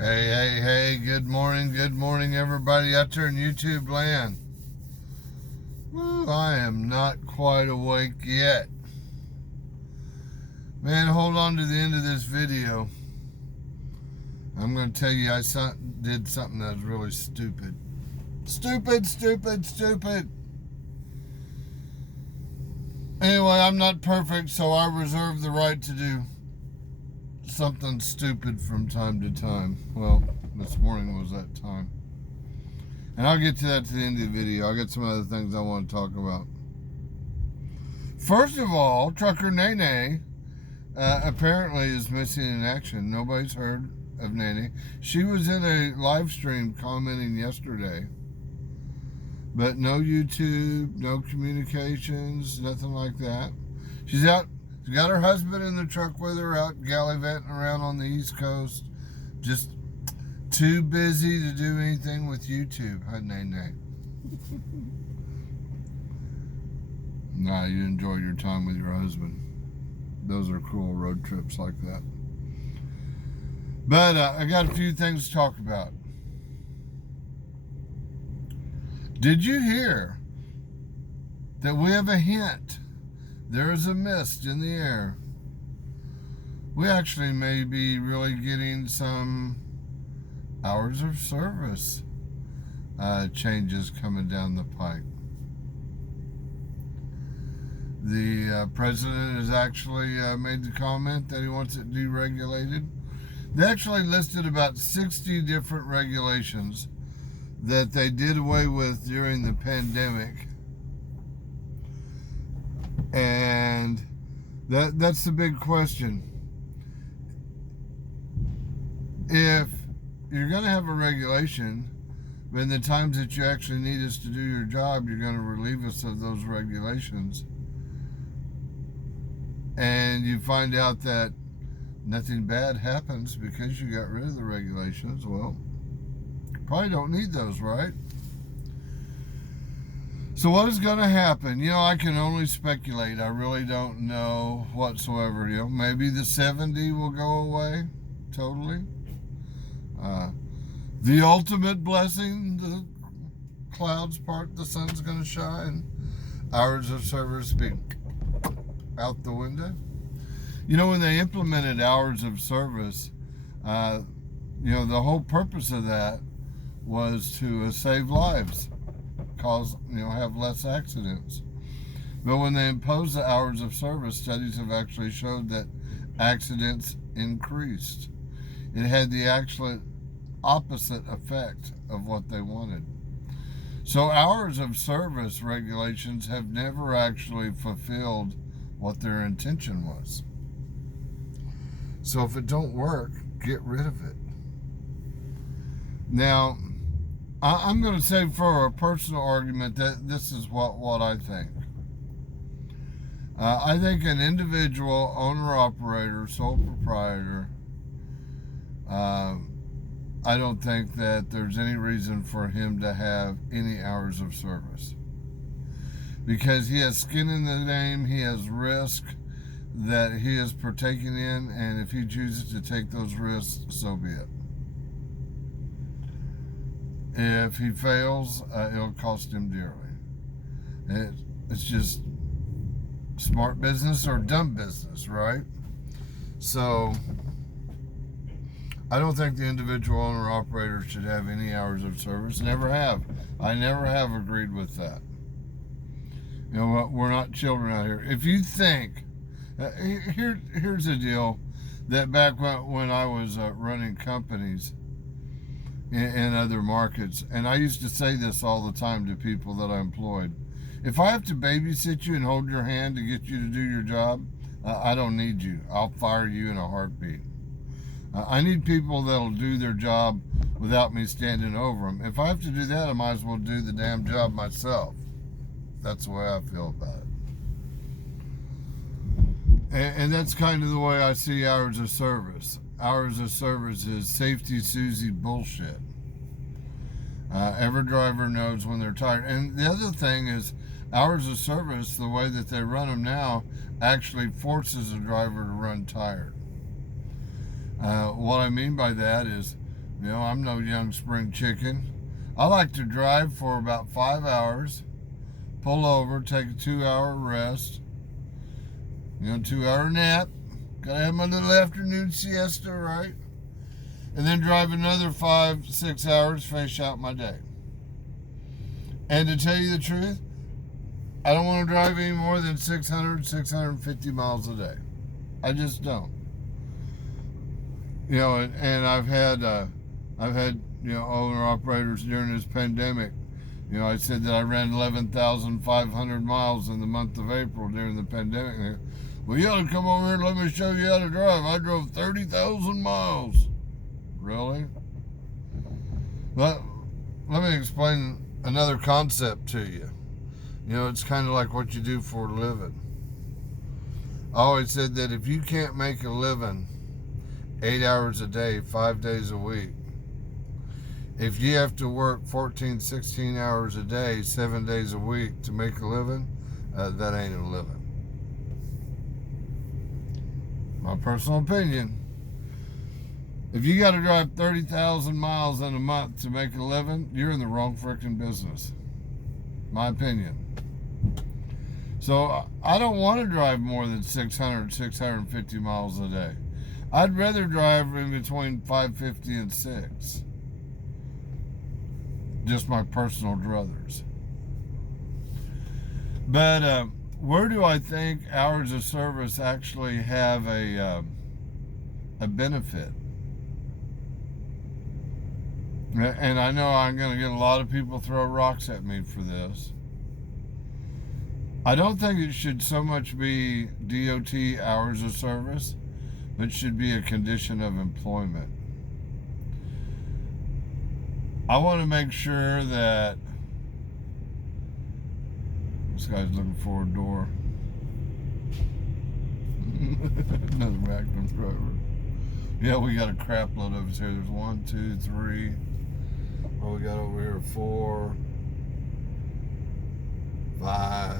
Hey, good morning, everybody out there in YouTube land. Woo, I am not quite awake yet. Man, hold on to the end of this video. I'm going to tell you I did something that was really stupid. Stupid. Anyway, I'm not perfect, so I reserve the right to do something stupid from time to time. Well, this morning was that time. And I'll get to that to the end of the video. I'll get some other things I want to talk about. First of all, Trucker Nene apparently is missing in action. Nobody's heard of Nene. She was in a live stream commenting yesterday. But no YouTube, no communications, nothing like that. She's out. She got her husband in the truck with her out gallivanting around on the East Coast. Just too busy to do anything with YouTube, huh, Nene? Nah, you enjoy your time with your husband. Those are cool road trips like that. But I got a few things to talk about. Did you hear that we have a hint? There is a mist in the air. We actually may be really getting some hours of service changes coming down the pike. The president has actually made the comment that he wants it deregulated. They actually listed about 60 different regulations that they did away with during the pandemic. And that's the big question. If you're going to have a regulation, but in the times that you actually need us to do your job, you're going to relieve us of those regulations. And you find out that nothing bad happens because you got rid of the regulations, well, you probably don't need those, right? So what is going to happen? I can only speculate. I really don't know whatsoever. Maybe the 70 will go away totally. The ultimate blessing, the clouds part, the sun's going to shine. Hours of service be out the window. When they implemented hours of service, the whole purpose of that was to save lives. Have less accidents. But when they imposed the hours of service, studies have actually showed that accidents increased. It had the actual opposite effect of what they wanted. So hours of service regulations have never actually fulfilled what their intention was. So if it don't work, get rid of it. Now, I'm going to say for a personal argument that this is what I think. I think an individual owner-operator, sole proprietor, I don't think that there's any reason for him to have any hours of service. Because he has skin in the game, he has risk that he is partaking in, and if he chooses to take those risks, so be it. If he fails, it'll cost him dearly. It's just smart business or dumb business, right? So, I don't think the individual owner-operator should have any hours of service. Never have. I never have agreed with that. We're not children out here. If you think, here's the deal, that back when I was running companies in other markets, and I used to say this all the time to people that I employed: if I have to babysit you and hold your hand to get you to do your job, I don't need you. I'll fire you in a heartbeat. I need people that'll do their job without me standing over them. If I have to do that, I might as well do the damn job myself. That's the way I feel about it. And that's kind of the way I see hours of service. Hours of service is safety Susie bullshit. Every driver knows when they're tired. And the other thing is, hours of service, the way that they run them now, actually forces a driver to run tired. What I mean by that is, You know, I'm no young spring chicken. I like to drive for about 5 hours, pull over, take a 2-hour rest, 2-hour nap. Gotta have my little afternoon siesta, right? And then drive another 5-6 hours, finish out my day. And to tell you the truth, I don't want to drive any more than 650 miles a day. I just don't. And I've had owner operators during this pandemic. I said that I ran 11,500 miles in the month of April during the pandemic. Well, you ought to come over here and let me show you how to drive. I drove 30,000 miles. Really? Let me explain another concept to you. It's kind of like what you do for a living. I always said that if you can't make a living 8 hours a day, 5 days a week, if you have to work 14, 16 hours a day, 7 days a week to make a living, that ain't a living. My personal opinion. If you got to drive 30,000 miles in a month to make a living, you're in the wrong freaking business. My opinion. So I don't want to drive more than 650 miles a day. I'd rather drive in between 550 and 6. Just my personal druthers. But where do I think hours of service actually have a benefit? And I know I'm going to get a lot of people throw rocks at me for this. I don't think it should so much be DOT hours of service, but it should be a condition of employment. I want to make sure that this guy's looking for a door. Another Magnum driver. Yeah, we got a crap load over here. There's 1, 2, 3. What we got over here? 4, 5.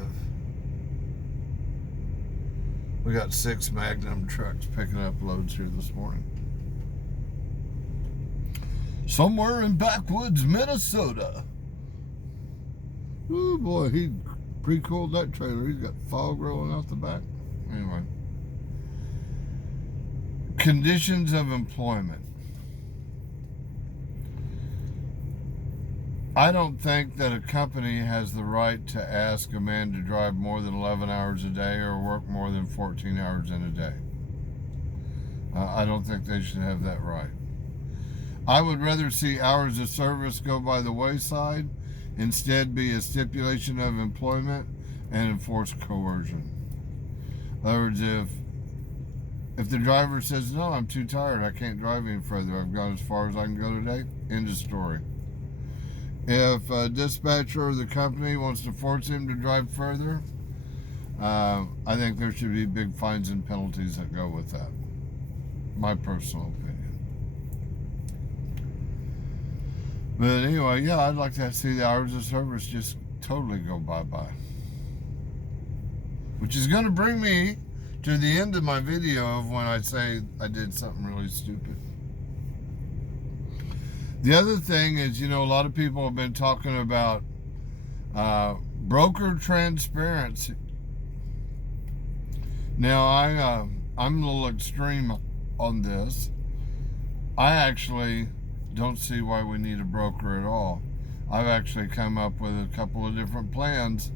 We got 6 Magnum trucks picking up loads here this morning. Somewhere in backwoods, Minnesota. Oh boy, he pre-cooled that trailer. He's got fog rolling out the back. Anyway. Conditions of employment. I don't think that a company has the right to ask a man to drive more than 11 hours a day or work more than 14 hours in a day. I don't think they should have that right. I would rather see hours of service go by the wayside, instead be a stipulation of employment and enforce coercion. In other words, if the driver says, no, I'm too tired, I can't drive any further, I've gone as far as I can go today, end of story. If a dispatcher or the company wants to force him to drive further, I think there should be big fines and penalties that go with that. My personal opinion. But anyway, yeah, I'd like to see the hours of service just totally go bye-bye. Which is going to bring me to the end of my video of when I say I did something really stupid. The other thing is, a lot of people have been talking about broker transparency. Now, I'm a little extreme on this. I actually don't see why we need a broker at all. I've actually come up with a couple of different plans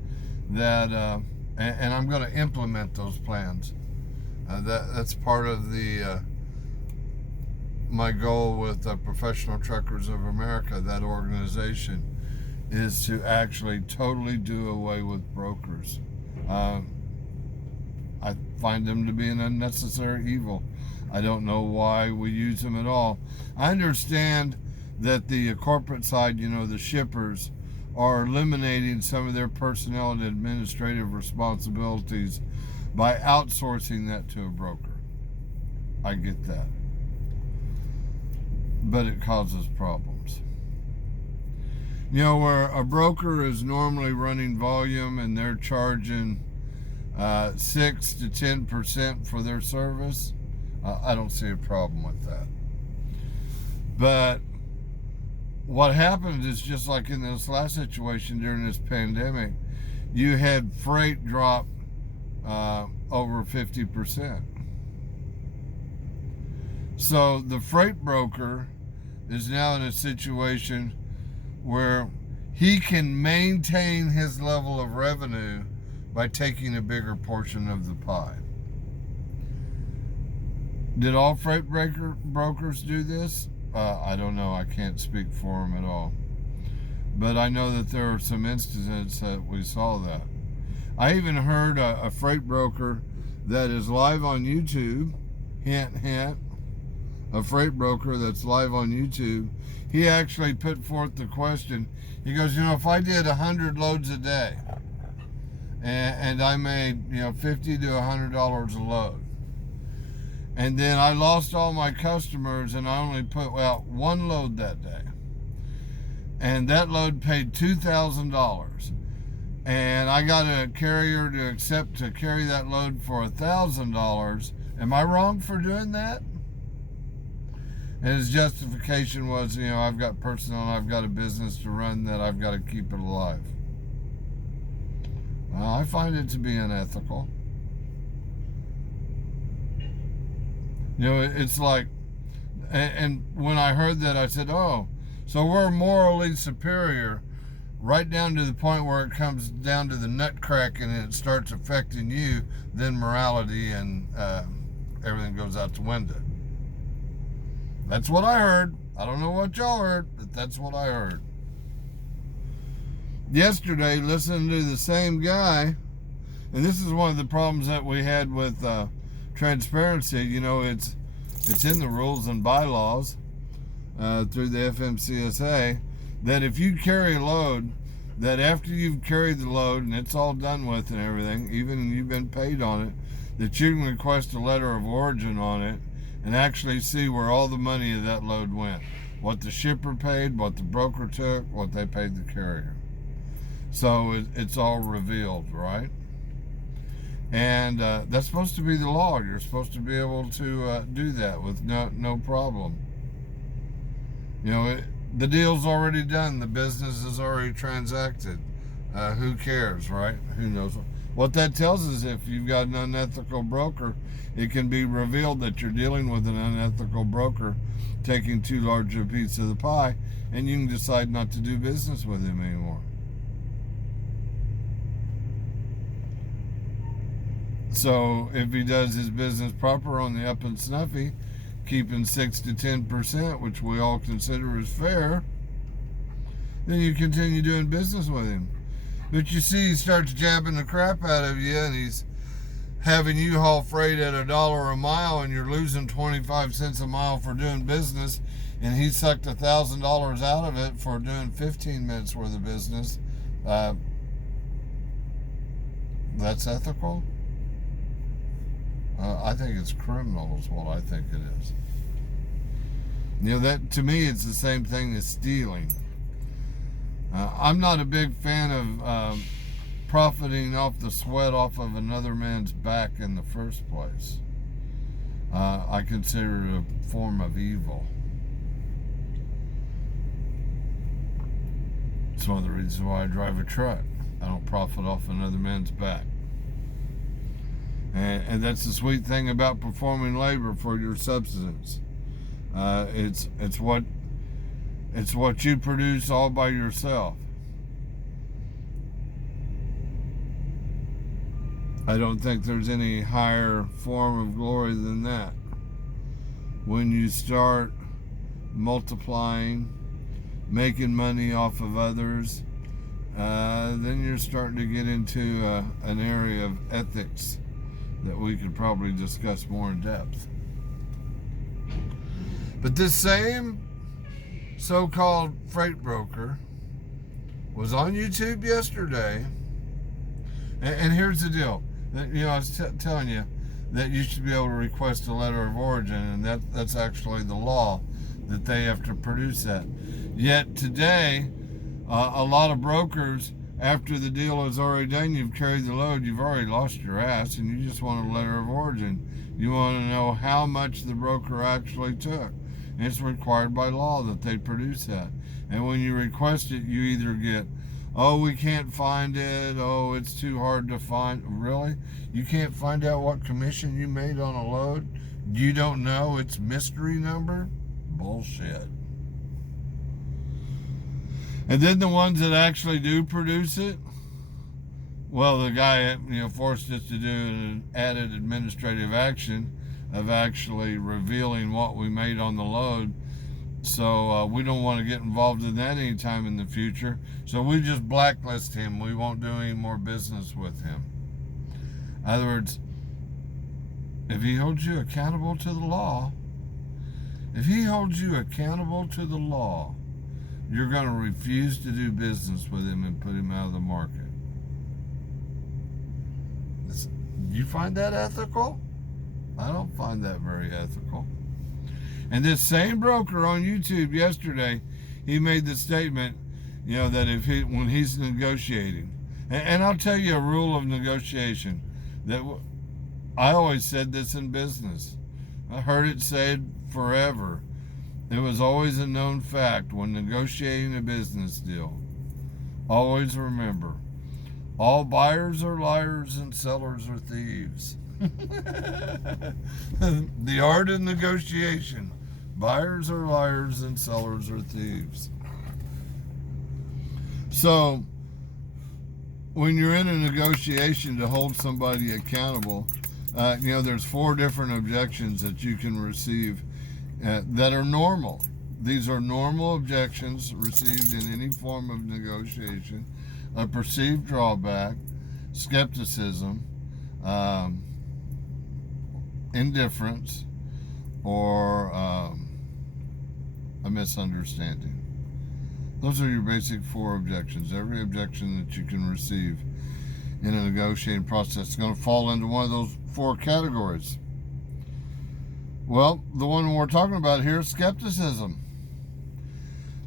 that, and I'm going to implement those plans. That's part of my goal with Professional Truckers of America, that organization, is to actually totally do away with brokers. I find them to be an unnecessary evil. I don't know why we use them at all. I understand that the corporate side, the shippers, are eliminating some of their personnel and administrative responsibilities by outsourcing that to a broker. I get that. But it causes problems. Where a broker is normally running volume and they're charging 6 to 10% for their service, I don't see a problem with that. But what happened is just like in this last situation during this pandemic, you had freight drop over 50%. So the freight broker is now in a situation where he can maintain his level of revenue by taking a bigger portion of the pie. Did all freight brokers do this? I don't know. I can't speak for them at all. But I know that there are some instances that we saw that. I even heard a freight broker that is live on YouTube, hint, hint, a freight broker that's live on YouTube, he actually put forth the question. He goes, if I did 100 loads a day and I made, $50 to $100 a load, and then I lost all my customers and I only put out one load that day, and that load paid $2,000, and I got a carrier to accept to carry that load for $1,000, am I wrong for doing that? And his justification was, I've got personnel, I've got a business to run, that I've got to keep it alive. I find it to be unethical. It's like, and when I heard that, I said, oh, so we're morally superior, right down to the point where it comes down to the nut cracking and it starts affecting you, then morality and everything goes out the window. That's what I heard. I don't know what y'all heard, but that's what I heard. Yesterday, listening to the same guy, and this is one of the problems that we had with transparency. It's in the rules and bylaws through the FMCSA that if you carry a load, that after you've carried the load and it's all done with and everything, even you've been paid on it, that you can request a letter of origin on it and actually see where all the money of that load went. What the shipper paid, what the broker took, what they paid the carrier. So it's all revealed, right? And that's supposed to be the law. You're supposed to be able to do that with no problem. The deal's already done. The business is already transacted. Who cares, right? Who knows? What that tells us, if you've got an unethical broker, it can be revealed that you're dealing with an unethical broker taking too large a piece of the pie, and you can decide not to do business with him anymore. So if he does his business proper on the up and snuffy, keeping 6 to 10%, which we all consider as fair, then you continue doing business with him. But you see, he starts jabbing the crap out of you, and he's having you haul freight at $1 a mile, and you're losing 25 cents a mile for doing business, and he sucked $1,000 out of it for doing 15 minutes worth of business. That's ethical? I think it's criminal is what I think it is. That to me, it's the same thing as stealing. I'm not a big fan of profiting off the sweat off of another man's back in the first place. I consider it a form of evil. It's one of the reasons why I drive a truck. I don't profit off another man's back. And that's the sweet thing about performing labor for your subsistence. It's what you produce all by yourself. I don't think there's any higher form of glory than that. When you start multiplying, making money off of others, then you're starting to get into an area of ethics that we could probably discuss more in depth. But this same so-called freight broker was on YouTube yesterday, and here's the deal. I was telling you that you should be able to request a letter of origin, and that's actually the law, that they have to produce that. Yet today, a lot of brokers, after the deal is already done, you've carried the load, you've already lost your ass, and you just want a letter of origin. You want to know how much the broker actually took. And it's required by law that they produce that. And when you request it, you either get, oh, we can't find it, oh, it's too hard to find. Really? You can't find out what commission you made on a load? You don't know its mystery number? Bullshit. And then the ones that actually do produce it, well, the guy, forced us to do an added administrative action of actually revealing what we made on the load. So we don't want to get involved in that anytime in the future. So we just blacklist him. We won't do any more business with him. In other words, if he holds you accountable to the law, you're going to refuse to do business with him and put him out of the market. Do you find that ethical? I don't find that very ethical. And this same broker on YouTube yesterday, he made the statement, that when he's negotiating, and I'll tell you a rule of negotiation, that I always said this in business. I heard it said forever. It was always a known fact when negotiating a business deal. Always remember, all buyers are liars and sellers are thieves. The art of negotiation. Buyers are liars and sellers are thieves. So, when you're in a negotiation to hold somebody accountable, there's 4 different objections that you can receive that are normal. These are normal objections received in any form of negotiation: a perceived drawback, skepticism, indifference, or a misunderstanding. Those are your basic 4 objections. Every objection that you can receive in a negotiating process is going to fall into one of those 4 categories. Well, the one we're talking about here is skepticism.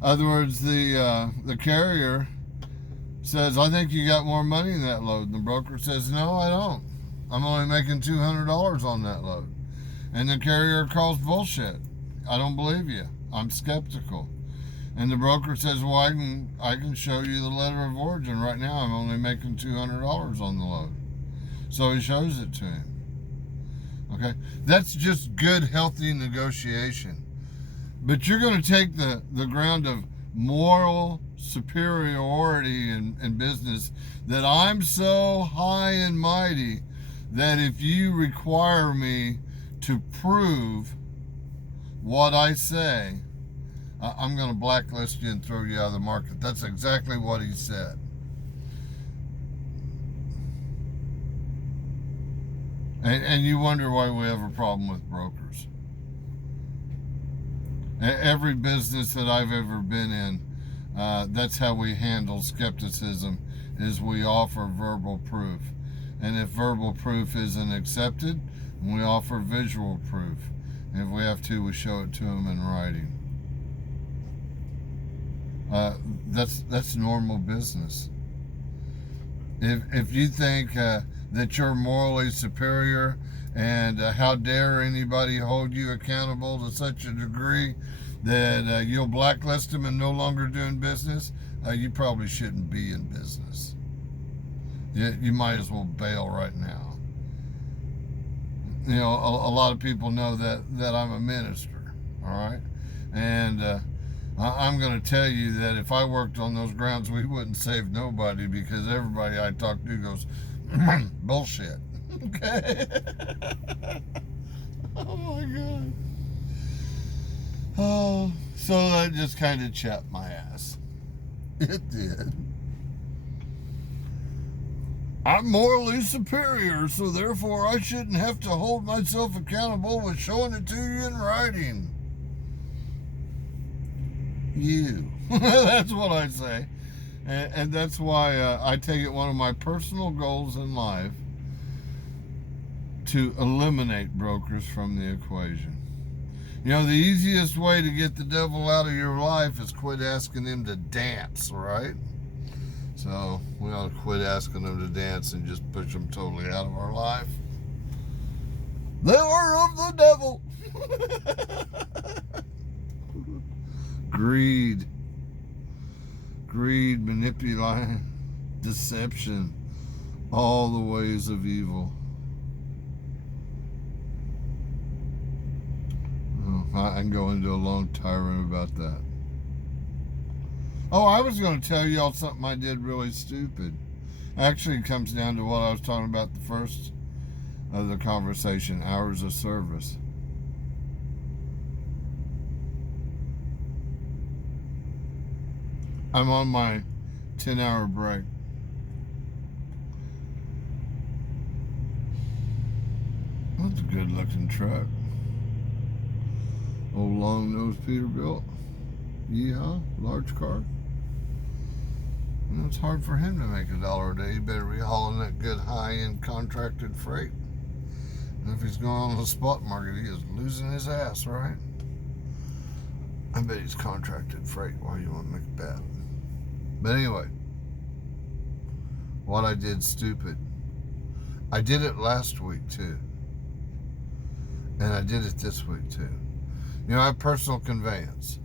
In other words, the carrier says, I think you got more money in that load. And the broker says, no, I don't. I'm only making $200 on that load. And the carrier calls bullshit. I don't believe you. I'm skeptical. And the broker says, well, I can show you the letter of origin. Right now, I'm only making $200 on the load. So he shows it to him. Okay? That's just good, healthy negotiation. But you're going to take the ground of moral superiority in business, that I'm so high and mighty that if you require me to prove what I say, I'm going to blacklist you and throw you out of the market. That's exactly what he said. And you wonder why we have a problem with brokers. Every business that I've ever been in, that's how we handle skepticism, is we offer verbal proof. And if verbal proof isn't accepted, we offer visual proof. And if we have to, we show it to them in writing. That's normal business. If you think that you're morally superior, and how dare anybody hold you accountable to such a degree that you'll blacklist them and no longer doing business, you probably shouldn't be in business. You might as well bail right now. A lot of people know that I'm a minister, all right? And I'm going to tell you that if I worked on those grounds, we wouldn't save nobody, because everybody I talk to goes, bullshit. Okay? Oh my God. Oh, so that just kind of chapped my ass. It did. I'm morally superior, so therefore I shouldn't have to hold myself accountable with showing it to you in writing. You. That's what I say. And that's why I take it one of my personal goals in life to eliminate brokers from the equation. The easiest way to get the devil out of your life is quit asking him to dance, right? So we ought to quit asking them to dance and just push them totally out of our life. They are of the devil. Greed. greed, manipulation, deception, all the ways of evil. I can go into a long tirade about that. Oh, I was going to tell y'all something I did really stupid. Actually, it comes down to what I was talking about the first of the conversation, hours of service. I'm on my 10-hour break. That's a good looking truck. Old long-nosed Peterbilt. Yeehaw, large car. It's hard for him to make $1 a day. He better be hauling that good high-end contracted freight. And if he's going on the spot market, he is losing his ass, right? I bet he's contracted freight. Why you want to make it bad? But anyway, what I did stupid. I did it last week too. And I did it this week too. You know, I have personal conveyance.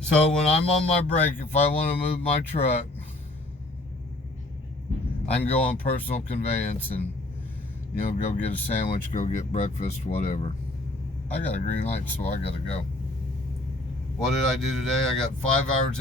So when I'm on my break, if I want to move my truck, I can go on personal conveyance and, you know, go get a sandwich, go get breakfast, whatever. I got a green light, so I got to go. What did I do today? I got 5 hours